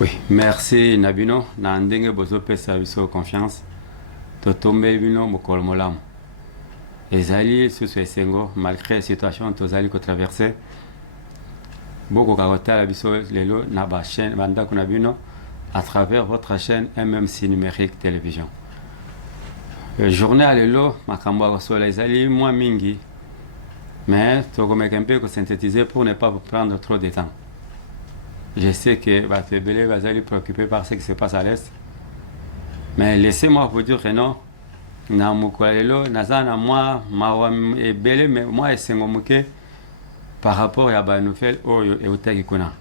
Oui, merci Nabino. Na ndenge bozo pesa biso confiance. To tombe bino mokolo molamu. Ezali susu esengo malgré la situation tozali ko traverser. Boko kakotala biso lelo na ba chaîne bandako na bino à travers votre chaîne MMC numérique télévision. Journée à lelo makambo ya kosola ezali mwa mingi. Mais tokomeka un peu ko synthétiser pour ne pas vous prendre trop de temps. Je sais que Batebele va être préoccupé par ce qui se passe à l'Est. Mais laissez-moi vous dire que non. Na mukwalelo nazana moi mawa ebele mais moi esengomuke par rapport à ba nouvelle oyo eutaki kuna.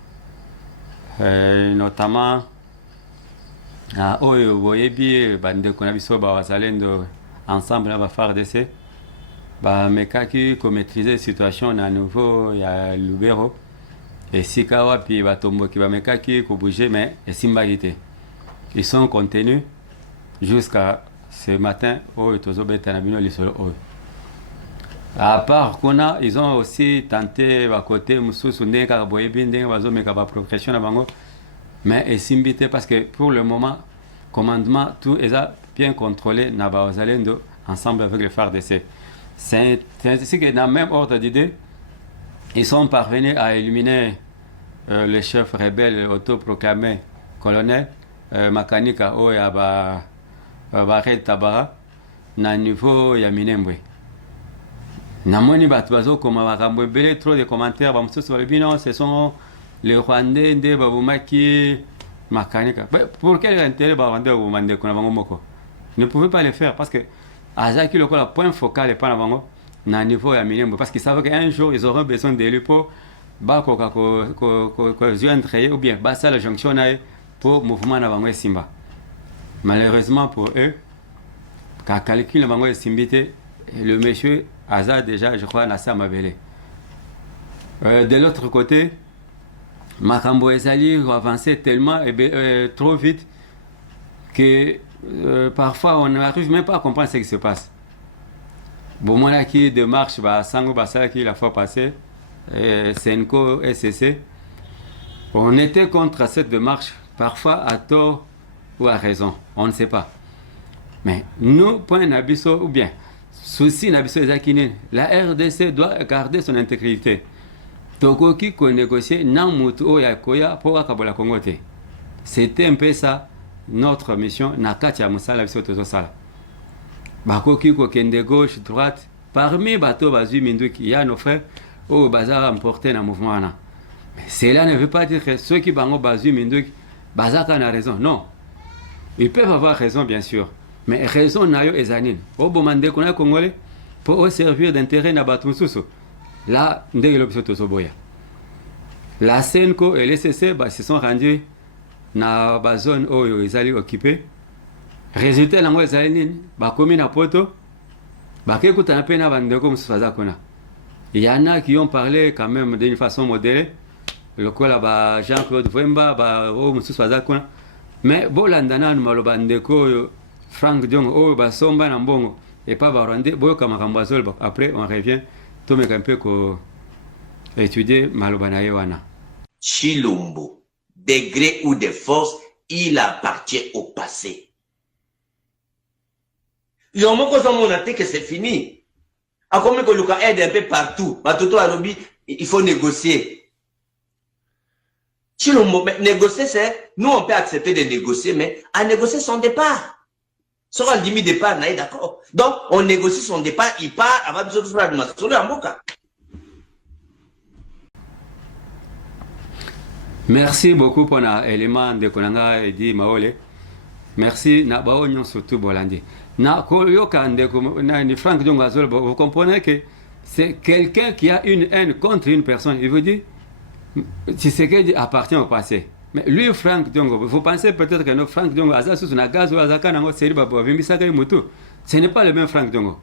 Notamment à oyo boyebi bande kuna biso ba wazalendo ensemble na ba FARDC ba mekaki ko maîtriser la situation na nouveau ya Lubero. Et si Kawapi Batombo qui va me kaki bouger mais et Simbagité. Ils sont contenus jusqu'à ce matin au Tozobetanabino Lisolo. À part qu'on a, ils ont aussi tenté à côté Moussous Ndeka Boyebinde, Wazomeka progression à Bango. Mais et Simbité parce que pour le moment, commandement, tout est bien contrôlé Nabazalendo ensemble avec les FARDC. C'est ainsi que dans le même ordre d'idée, ils sont parvenus à éliminer le chef rebelle autoproclamé colonel Makanika Oya Barret Tabara na niveau ya Minembwe. Namoni batu bazo koma bakambo ebele trop de commentaires ba mususu balibino ce sont les Rwandais nde babumaki Makanika. Pour quel intérêt ba Rwandais babumande kuna bango moko? Ne pouvez pas le faire parce que Azaki le point focal est pas na bango. Na niveau ya Minembwe parce qu'ils savent qu'un jour ils auront besoin de lui pour joindre ou bien basa la jonction pour mouvement na bango Simba. Malheureusement pour eux, quand calcul na bango Simbité, le monsieur Aza déjà je crois na sa mabele. De l'autre côté, Makambo Ezali avançait tellement trop vite que parfois on n'arrive même pas à comprendre ce qui se passe. Bon, qui démarche Sango Basala qui la fois passée, Senko, SCC, on était contre cette démarche, parfois à tort ou à raison, on ne sait pas. Mais nous, point Nabiso, ou bien, souci Nabiso Ezakine, la RDC doit garder son intégrité. Tokoki ko négocier Namutu Oyakoya pour Akabola Kongote. C'était un peu ça, notre mission, Nakatia Musala Biso Tozosala. Bakoki ko kende gauche droite parmi bateau bazu minduki il y a nos frères au bazar emporté dans mouvement là. Mais cela ne veut pas dire que ceux qui bango bazu minduki bazaka na raison. Non. Ils peuvent avoir raison bien sûr, mais raison nayo ezanine. Au bomande kuna congolais pour servir d'intérêt na batu mususu. Là ndenge lobiso tozoboya. La Senko et l'SCC se sont rendus na ba zone oyo ezali occupée. Résultat lango ezali nini bakomi na poto bakekutana pe na bandeko mosusu baza kuna. Il y en a qui ont parlé quand même d'une façon modérée lokola ba Jean-Claude Vemba ba o mosusu baza kuna mais bolanda nanu maloba ndeko oyo Frank Diong oyo basomba na mbongo et pas barwande boyoka makambo azoloba. Après on revient tomeka un peu ko étudier maloba na ye wana. Chilombo, de gré ou de force, il appartient au passé. Il y a un moment que c'est fini. À combien que Luka aide un peu partout, Batoto Arobi, il faut négocier. Chilombo, mais négocier, c'est, nous on peut accepter de négocier, mais à négocier son départ. Sur un limite départ, d'accord. Donc, on négocie son départ, il part avant de se faire de sur la moka. Merci beaucoup pour l'élément de Konanga et dit Maole. Merci na baonyo surtout bolandi. Na koyoka ndeko na ni Frank Diong Azol, vous comprenez que c'est quelqu'un qui a une haine contre une personne. Il veut dire si c'est qu'il appartient au passé. Mais lui Frank Diong, vous pensez peut-être que notre Frank Diong Azal sous na gaz ou azaka nango seriba bo vimbisa kay mutu. Ce n'est pas le même Frank Diong.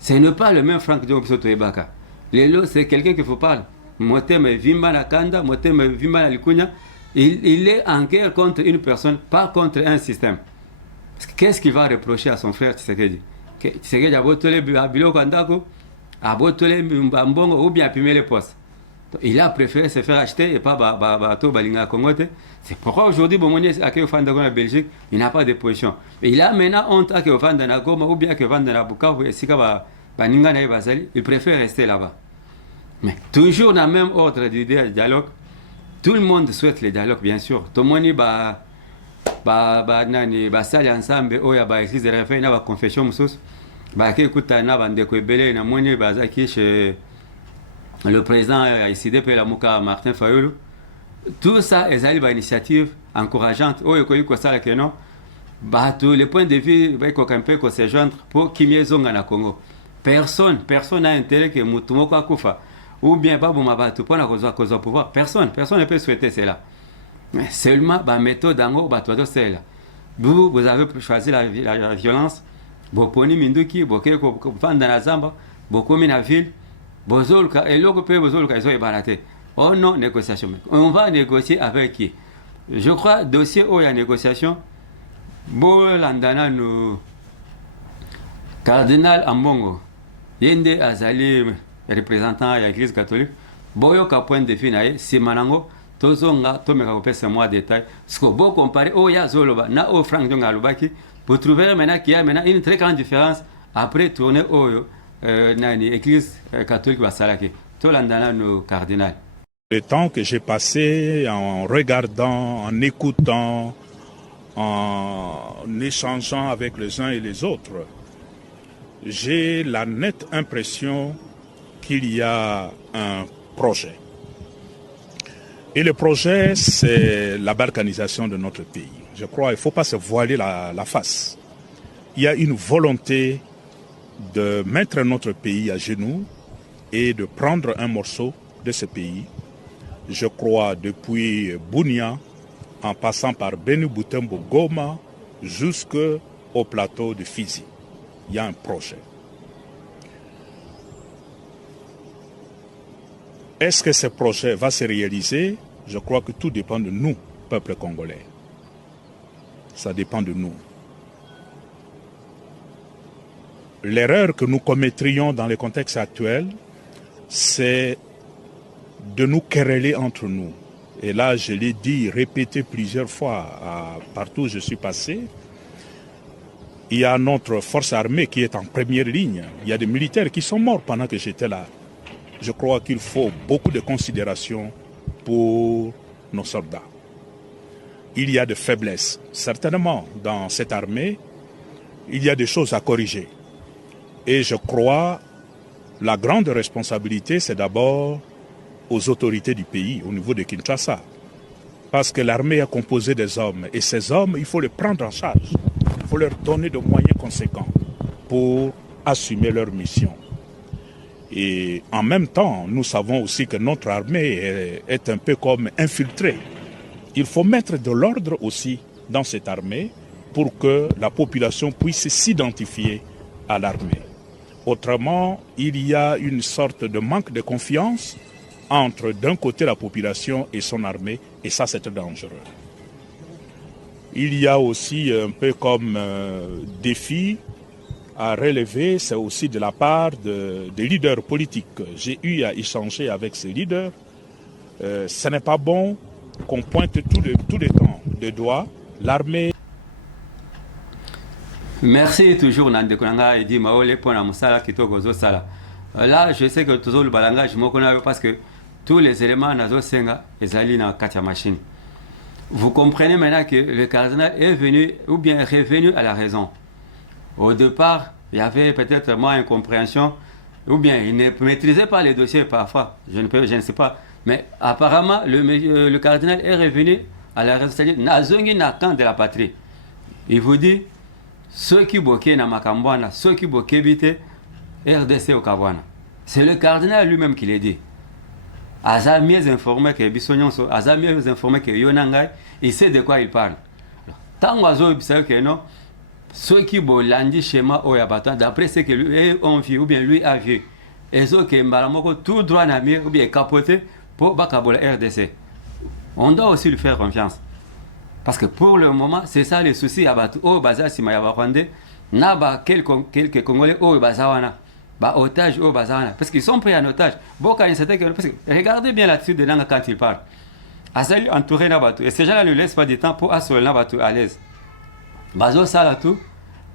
Ce n'est pas le même Frank Diong soto ebaka. Lelo c'est quelqu'un qu'il faut parler. Motema vimba na kanda, motema vimba na likunya. Il est en guerre contre une personne, pas contre un système. Qu'est-ce qu'il va reprocher à son frère Tshisekedi? Tshisekedi a botolé Biloko Andako, a botolé Mbambongo ou bien a pimé les postes. Il a préféré se faire acheter et pas bateau balinga Congo. C'est pourquoi aujourd'hui, Bomoni a fait en Belgique, il n'a pas de position. Et il a maintenant honte à que vende na Goma ou bien que vende na Bukavu et Sika Baninga na Bazali, il préfère rester là-bas. Mais toujours dans le même ordre du dialogue, tout le monde souhaite le dialogue, bien sûr. Tout le monde basali ensemble, oya ba église de référé na ba confession mususu. Ba ke kuta na bande ko ebele na moni bazaki chez le président ICDP la Mouka Martin Fayulu. Tout ça est une initiative encourageante. Oyo ko yuko sala que non. Bah tous les points de vue ba ko camper ko se joindre pour kimyezonga na Congo. Personne n'a intérêt que mutumoko akufa ou bien pas bon mabatu pour na cause pouvoir. Personne ne peut souhaiter cela. Mais seulement la méthode d'ango batodo celle. Vous avez choisi la violence. Boponi minduki, boke ko vanda na zamba, bokomi na ville, bozolka et loko pe bozolka ils ont baraté. Oh non, négociation. On va négocier avec qui? Je crois dossier où il y a négociation. Bo landana no cardinal Ambongo. Yende azali représentant de l'église catholique. Boyo ka point de finaye simanango tozonga tomeka ko pesa moi détail. Ce que beau comparer oh ya zoloba na o Frank Donga Lubaki. Pour trouver maintenant qu'il y a maintenant une très grande différence après tourner au l'église catholique Basalaki. Tout l'andana nos cardinal. Le temps que j'ai passé en regardant, en écoutant, en échangeant avec les uns et les autres, j'ai la nette impression qu'il y a un projet. Et le projet, c'est la balkanisation de notre pays. Je crois qu'il ne faut pas se voiler la face. Il y a une volonté de mettre notre pays à genoux et de prendre un morceau de ce pays. Je crois depuis Bunia, en passant par Beni Butembo Goma, jusqu'au plateau de Fizi. Il y a un projet. Est-ce que ce projet va se réaliser? Je crois que tout dépend de nous, peuple congolais. Ça dépend de nous. L'erreur que nous commettrions dans le contexte actuel, c'est de nous quereller entre nous. Et là, je l'ai dit, répété plusieurs fois, partout où je suis passé, il y a notre force armée qui est en première ligne. Il y a des militaires qui sont morts pendant que j'étais là. Je crois qu'il faut beaucoup de considération pour nos soldats. Il y a de faiblesses, certainement, dans cette armée. Il y a des choses à corriger. Et je crois la grande responsabilité, c'est d'abord aux autorités du pays, au niveau de Kinshasa. Parce que l'armée est composée des hommes. Et ces hommes, il faut les prendre en charge. Il faut leur donner de moyens conséquents pour assumer leur mission. Et en même temps, nous savons aussi que notre armée est un peu comme infiltrée. Il faut mettre de l'ordre aussi dans cette armée pour que la population puisse s'identifier à l'armée. Autrement, il y a une sorte de manque de confiance entre d'un côté la population et son armée, et ça c'est dangereux. Il y a aussi un peu comme défi à relever, c'est aussi de la part des leaders politiques. J'ai eu à échanger avec ces leaders. Ce n'est pas bon qu'on pointe tout le temps de doigts l'armée. Merci toujours Nande Konanga et dit Maole pour la Moussala qui toque Sala. Là, je sais que toujours le balanga, je me connais parce que tous les éléments Nazo Senga et Zalina Katia Machine. Vous comprenez maintenant que le cardinal est venu ou bien revenu à la raison. Au départ, il y avait peut-être moins incompréhension ou bien il ne maîtrisait pas les dossiers parfois. Je ne sais pas. Mais apparemment, le cardinal est revenu à la raison. C'est-à-dire, Nazongi Nakan de la patrie. Il vous dit, ceux qui boquaient na Makambwana, ceux qui boquaient vite, RDC au Kabwana. C'est le cardinal lui-même qui l'a dit. Aza mieux informé que Bissonyonso, Aza mieux informé que Yonangai, il sait de quoi il parle. Tant que vous savez que non, ceux qui bolandi schéma au Yabata, d'après ce que lui ont vu ou bien lui a vu, et ceux qui ont tout droit à ou bien capoté pour Bakabola RDC. On doit aussi lui faire confiance. Parce que pour le moment, c'est ça le souci. Au Baza Simaya Rwandais, n'a pas quelques Congolais au Bazawana. otage au bazar, parce qu'ils sont pris en otage. Bon, quand parce que regardez bien l'attitude de Nanga quand il parle. Azali entouré na bateau. Et ces gens-là ne laissent pas du temps pour assurer na bateau à l'aise. Bazo sala tout,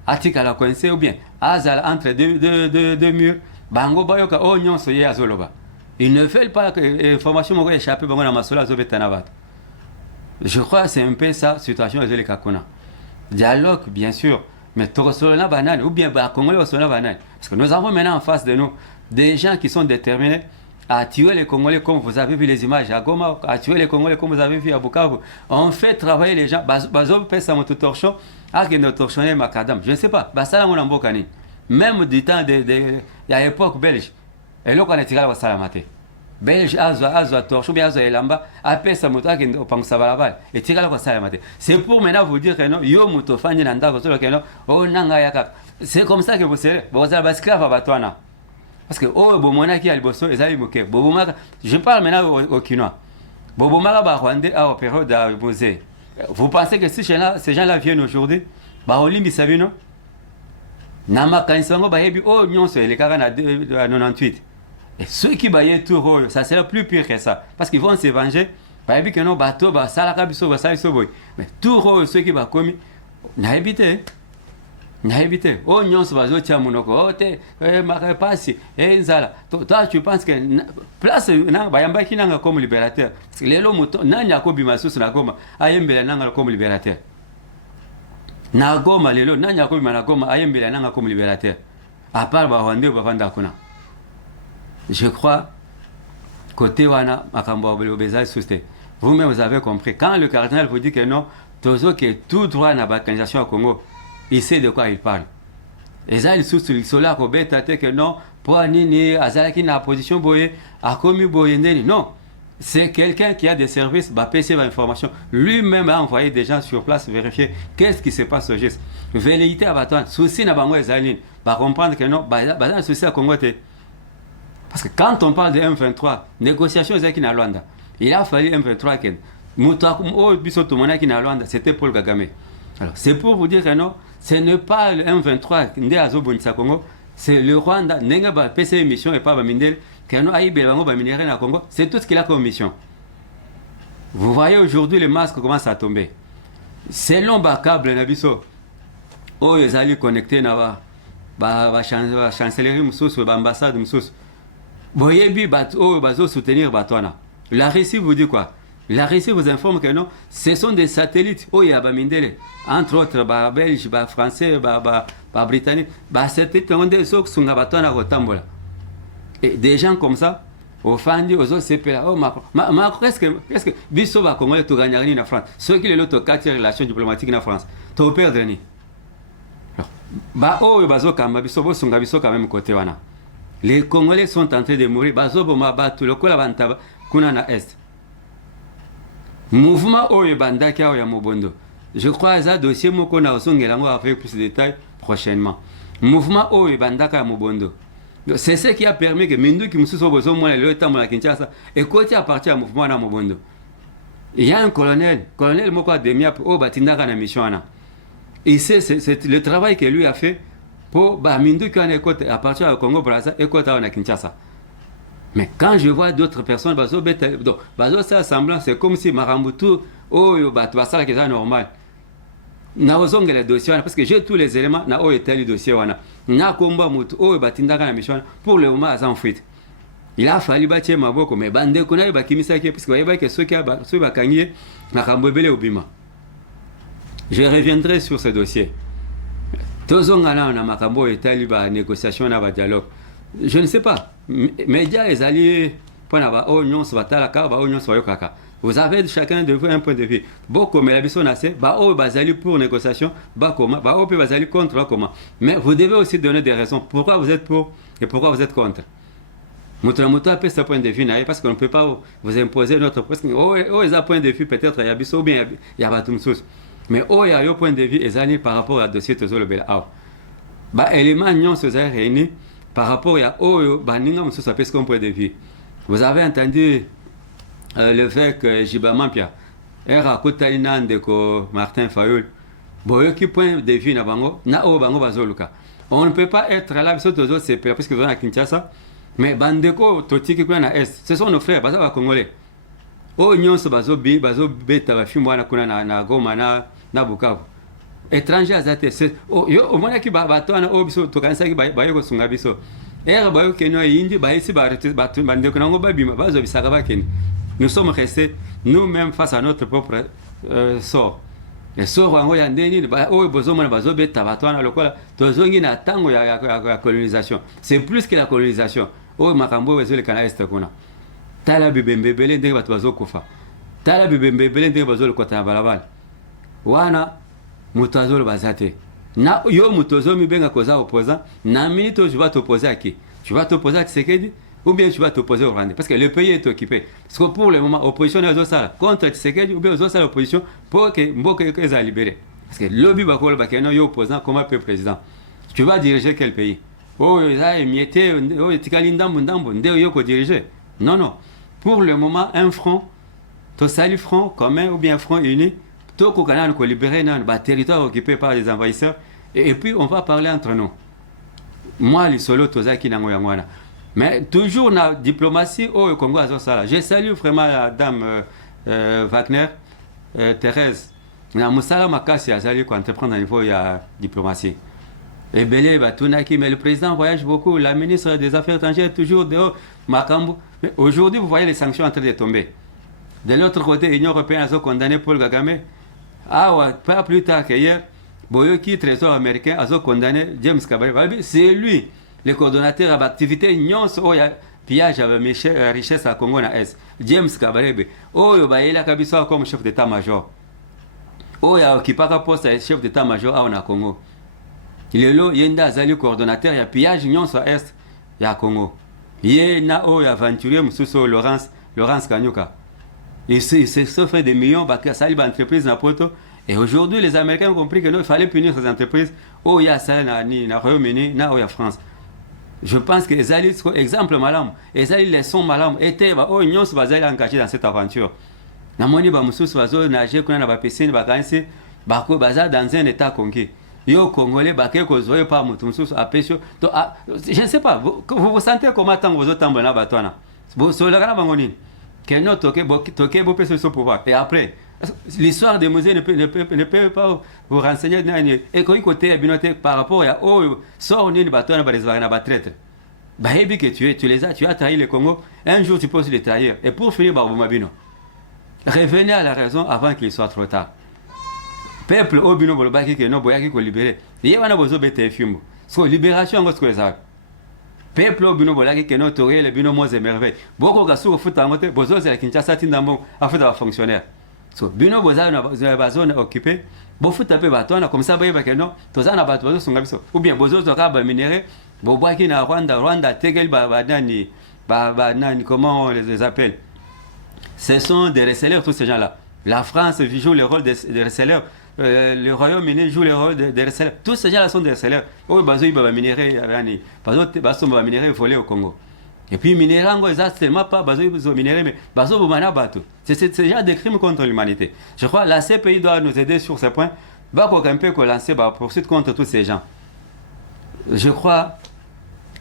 atika la coincé ou bien Azal entre deux murs, bango bayoka oh nyon soye azoloba. Ils ne veulent pas que l'information m'aurait échappé bango na masola azobeta na bateau. Je crois que c'est un peu ça situation de l'Ekakona. Dialogue, bien sûr, mais Torosolona banane ou bien Congolais au Solona banane. Parce que nous avons maintenant en face de nous des gens qui sont déterminés à tuer les Congolais comme vous avez vu les images à Goma, à tuer les Congolais comme vous avez vu à Bukavu. On fait travailler les gens. Bazo pèse à notre torchon, à que notre torchon est macadam. Je ne sais pas. Basala mon ambokani. Même du temps de l'époque belge. Et là, on a tiré la salamate. Belge, Azwa, torchon, bien Azwa et Lamba, à pèse à moto, à que on s'en va et tiré la salamate. C'est pour maintenant vous dire que non, yo moto fani nanda, oh nanga yaka. C'est comme ça que vous serez. Vous avez esclave à Batouana. Parce que oh bomona qui a le bosso ezali moke bobomaka je parle maintenant au Kinois bobomaka ba Rwandais à période de Bosé. Vous pensez que ces gens-là viennent aujourd'hui ba olimbi sabino nama kansango ba yebi oh nyonso les kaka na 98 et ceux qui baillent tout rôle ça sera plus pire que ça parce qu'ils vont se venger ba yebi que non bateau ba salaka biso ba saliso boy mais tout rôle ceux qui ba commis na éviter N'habite, oh nyonso bazotia munoko, oh te, makapasi, nzala. Toi tu penses que place na bayamba ki nanga comme libérateur. Parce que lelo moto nanya ko bimasus na goma, ayembela nanga comme libérateur. Na goma lelo nanya ko bimana goma, ayembela nanga comme libérateur. À part ba Rwandais ba vanda kuna. Je crois côté wana makambo obeza souste. Vous-même vous avez compris quand le cardinal vous dit que non, tozo que tout droit na balkanisation au Congo. Il sait de quoi il parle. Et ça, il sous cela que non, pour nini, azalaki na position boye, a commis boye non. C'est quelqu'un qui a des services, bah PC l'information. Lui-même a envoyé des gens sur place vérifier qu'est-ce qui se passe au geste. Velléité à Batoine, souci na bango ezaline, bah comprendre que non, bah un souci à Congo. Parce que quand on parle de M23, négociation ezaki na Luanda, il a fallu M23 ken. Mutakum o biso to monaki na Luanda, c'était Paul Kagame. Alors, c'est pour vous dire que non, ce n'est pas le M23 qui est Congo, c'est le Rwanda, n'est pas PC mission et pas Bamindel, qui a minéré na Congo, c'est tout ce qu'il a comme mission. Vous voyez aujourd'hui les masques commencent à tomber. Selon Bakable Nabiso, oh ils allaient connecter na chancellerie Moussous, l'ambassade Moussous. Boyebi bazo soutenir Batouana. La Russie vous dit quoi? La Russie vous informe que non, ce sont des satellites. Oh, il y a Bamindele, entre autres, Belges, Français, Britanniques. Satellites, on des autres sont à et des gens comme ça, au Fandi, aux autres CPA, oh, Macron, est-ce que Bissot va comment tu gagner en France? Ceux qui ont l'autre 4 relations diplomatiques en France, tu vas perdre. Oh, Bazo Kamba, Bissot, sont quand même côté. Les Congolais sont en train de mourir. Bazo, Batu, le Kolavantaba, Kunana Est. Mouvement Oye Bandaki ya Mobondo. Je crois que ça dossier moko na osongelango avec plus de détails prochainement. Mouvement Oye Bandaki ya Mobondo. C'est ce qui a permis que Mindu qui mususo bozo mona le temps la Kinshasa et côté à partir du mouvement na Mobondo. Il y a un colonel moko Demia au batindaka na mission ana. Et c'est le travail que lui a fait pour Mindu qui en écoute à partir du Congo Brazza et côté à Kinshasa. Mais quand je vois d'autres personnes, bazo ça semblant, c'est comme si Marambutu, oh, ça qui est normal. Na ozonge le dossier parce que j'ai tous les éléments na o tel dossier wana. Na komba mutu oh batindaka na mission pour le moment en fuite. Il a fallu bâtir maboko mais bande kuna bakimisa ki parce que yeba que ceux qui bakangi na kambobele obima. Je reviendrai sur ce dossier. Tozonga na makambo etali ba négociation na ba dialogue. Je ne sais pas. Médias les alliés pour avoir oignon sur la carte, oignon sur le caca. Vous avez chacun de vous un point de vue. Beaucoup mais la mission assez, basali pour négociation, comment, peut basali contre comment. Mais vous devez aussi donner des raisons. Pourquoi vous êtes pour et pourquoi vous êtes contre. Moutamoto a ce point de vue parce qu'on ne peut pas vous imposer notre parce que ils ont un point de vue peut-être il y a biso ou bien il y a batumsus. Mais il y a un point de vue ezali par rapport à dossier Tozolo Bela. Élément non se réunis. Par rapport à Oyo, Baninga Moussou parce qu'on point de vue. Vous avez entendu le fait que Jibamampia, Kotaïnan de Martin Fayoul, Boyo qui point de vue na bango, na o bango bazoluka. On ne peut pas être là, parce que vous êtes à Kinshasa, mais Bandeko, Totiki, na Est, ce sont nos frères, Baza Congolais. Oh, nyonso bazo beta ba fimbo na kuna na Goma na Bukavu. Étranger azate, oh yo au moins ki ba to na obiso to kanisa ki ba yo ko sunga biso. Ba yo kenyo yindi ba isi ba Bandeko na ngo ba bima bazo bisaka ba ken. Nous sommes restés nous-mêmes face à notre propre sort. Le sort wango ya ndeni ba o bozo mona bazo beta ba to na lokola tozongi na tango ya colonisation. C'est plus que la colonisation. Oh makambo wezo le kana est kuna. Tala bibembe bele ndenge bato bazo kufa. Tala bibembe bele ndenge bazo le kota balabala. Wana mutazo le bazate. Na yo mutozo mi benga koza opposant, na minute je vais t'opposer à qui? Tu vas t'opposer à Tshisekedi ou bien tu vas t'opposer au Rwanda parce que le pays est occupé. Parce que pour le moment opposition est ça contre Tshisekedi ou bien aux ça l'opposition pour que Mboka soit libéré. Parce que lobby bakolo bakeno yo opposant comme un peu président. Tu vas diriger quel pays? Oh ça émietté, oh tikali ndambo ndeo yo ko diriger. Non non. Pour le moment un front to sali front commun ou bien front uni to ko kana ko libérer nan ba territoire occupé par les envahisseurs et puis on va parler entre nous. Moi les solo tozaki nango yangwana. Mais toujours na diplomatie au Congo à ça. Je salue vraiment la dame Wagner Thérèse. Na musala makasi azali ko entreprendre au niveau ya diplomatie. Et belé batunaki mais le président voyage beaucoup, la ministre des Affaires étrangères toujours dehors Makambo. Mais aujourd'hui vous voyez les sanctions en train de tomber. De l'autre côté, l'Union européenne a condamné Paul Kagame. Ah ouais, pas plus tard qu'hier, Boyoki, trésor américain, a condamné James Kabarebe. C'est lui, le coordonnateur de l'activité Nyons, pillage avec richesse à Congo na Est. James Kabarebe. Oh, il a Kabiso comme chef d'état-major. Oh, il a occupé un poste de chef d'état-major à Congo. Il est là, il y a un coordonnateur, il y a pillage Nyons à Est, il y a Congo. Il y a un aventurier, Moussousso Laurence Kanyuka. Il se fait des millions, ça a une entreprise dans Poto. Et aujourd'hui, les Américains ont compris qu'il fallait punir ces entreprises. Oh, il y a ça, il y a Royaume-Uni, il y a France. Je pense que les alliés, exemple, madame, les alliés, les sons, madame, étaient, oh, ils sont engagés dans cette aventure. La monnaie, moussous, bazo, nager, qu'on a la piscine, vacances, bako, baza, dans un état conquis. Yo, Congolais, baké, ko zoé, pas, moussous, à pêche. Je ne sais pas, vous vous sentez comment tant vous autres, en batona. Vous, sur le grand bangoni. Que non, toqué, vous pouvez se pouvoir. Et après, l'histoire des musées ne peut pas vous renseigner. Et quand côté par rapport à sort ni le bâton à les traître. Bahébi que tu as trahi le Congo. Un jour tu peux aussi les trahir. Et pour finir, Mabino, revenez à la raison avant qu'il soit trop tard. Peuple au bino bolobaki que non boyaki ko libérer. Il y a un besoin de film. So libération en ce ça. Peuple au bino bolaki que non toré le bino moze merveille. Boko ga sou futa mote bozo c'est la Kinshasa tindambo afata fonctionnaire. So bino boza na zone occupée. Bo futa pe batona comme ça ba que non toza na bato bozo sunga biso. Ou bien bozo to ka ba minéré bo boaki na Rwanda tegel ba nani comment on les appelle. Ce sont des resellers tous ces gens-là. La France joue le rôle des resellers. Le Royaume-Uni joue le rôle des resellers. Tous ces gens-là sont des resellers. Oh, bazo il va minérer, bazo va minérer volé au Congo. Et puis minérer en Goïza, c'est tellement pas bazo il va minérer, mais bazo va mana bateau. C'est ce genre de crimes contre l'humanité. Je crois que la CPI doit nous aider sur ce point. Va qu'on peut lancer la poursuite contre tous ces gens. Je crois,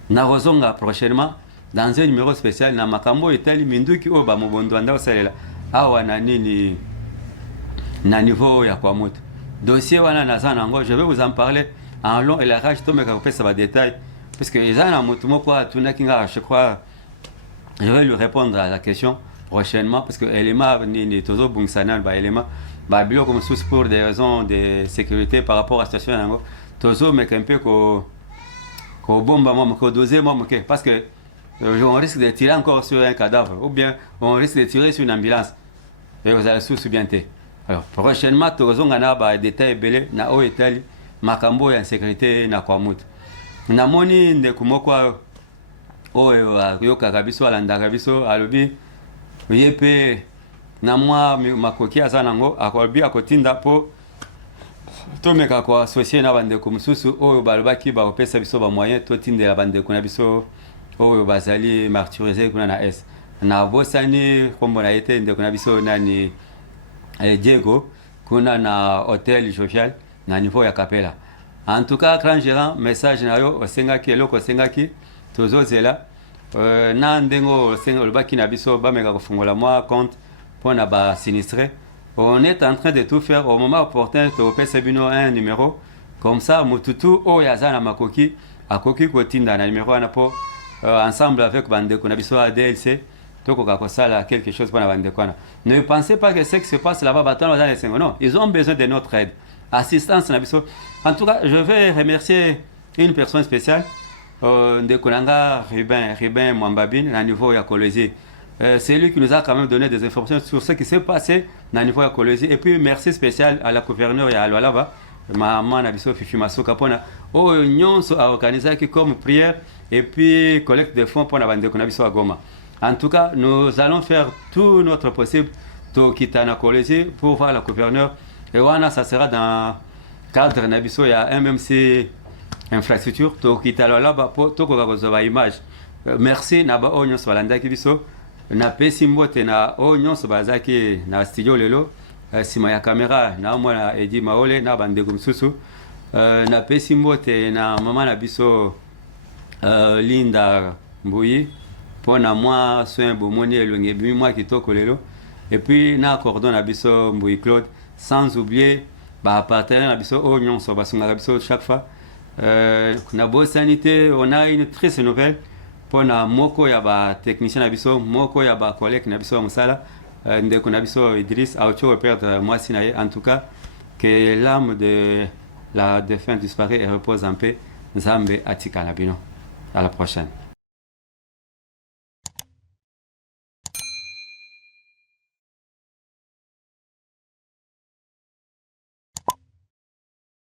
Narozonga prochainement, dans un numéro spécial, na makambo etali minduki o ba mobondwanda osalela. Awa na nini na niveau ya kwa moto. Dossier wana nazana ngo, je vais vous en parler en long et large, to me ka ça va détail parce que ezana moto moko atuna kinga, je crois je vais lui répondre à la question prochainement parce que élément ni tozo bungsana ba élément ba bilo comme sous pour des raisons de sécurité par rapport à la station ngo tozo me un peu ko bomba moi ko doser moi parce que on risque de tirer encore sur un cadavre ou bien on risque de tirer sur une ambulance et vous allez sous-bienter. Alors prochainement tozonga na ba détail belé na o etali makambo ya sécurité na kwa mutu na moni ndekumoko oyo yoka kabiso alanda biso alobi yepe na mwa makoki azana ngo akolobi akotinda po tomeka ko associer na bande ko mususu oyo balobaki ba opesa biso ba moyen to tindela bande ko na biso oyo bazali martyrisé kuna na S na bosani kombo na yete ndeko na biso nani Diego kuna na hôtel social na niveau ya Kapela En tout cas, grand gérant, message na yo osengaki eloko osengaki tozozela na ndengo osenga olobaki na biso bameka kofungola mwa compte mpona basinistre. On est en train de tout faire au moment opportun topesa bino un numéro comme ça mututu oyo aza na makoki akoki kotinda na numéro wana mpo ensemble avec bandeko na biso à DLC tokoka kosala quelque chose mpona bandeko wana. Ne pensez pas que ce qui se passe là-bas batano dans les cinq. Non, ils ont besoin de notre aide, assistance na biso. En tout cas, je vais remercier une personne spéciale, ndeko nanga Ribin Mwambabine na niveau ya Kolwezi. C'est lui qui nous a quand même donné des informations sur ce qui s'est passé na niveau ya Kolwezi. Et puis merci spécial à la gouverneure ya Alwalaba, maman na biso Fifi Masoka pona oyo nyonso a organisé comme prière et puis collecte de fonds pour la bande de à Goma. En tout cas, nous allons faire tout notre possible to kitana Kolwezi pour voir la gouverneure. Et voilà, ça sera dans cadre nabiso ya MMC infrastructure to kitalo là-bas pour to ko image. Merci na ba onyo swalanda kibiso na pesi mbote na onyo sobazaki na studio lelo sima ya kamera na mwana Edi Maole na bandeko msusu na pesi mbote na mama na biso Linda Mbuyi pona moi soin bomoni elonge bi moi kitoko lelo et puis na cordon na biso Mbuyi Claude sans oublier ba partenaire na biso onyo so basunga biso chaque fois na bo sanité. On a une triste nouvelle pona moko ya ba technicien na biso moko ya ba collègue na biso musala ndeko na biso Idriss Aocho perdre moi sinaye. En tout cas, que l'âme de la défunte disparaît et repose en paix. Nzambe atika na bino. À la prochaine.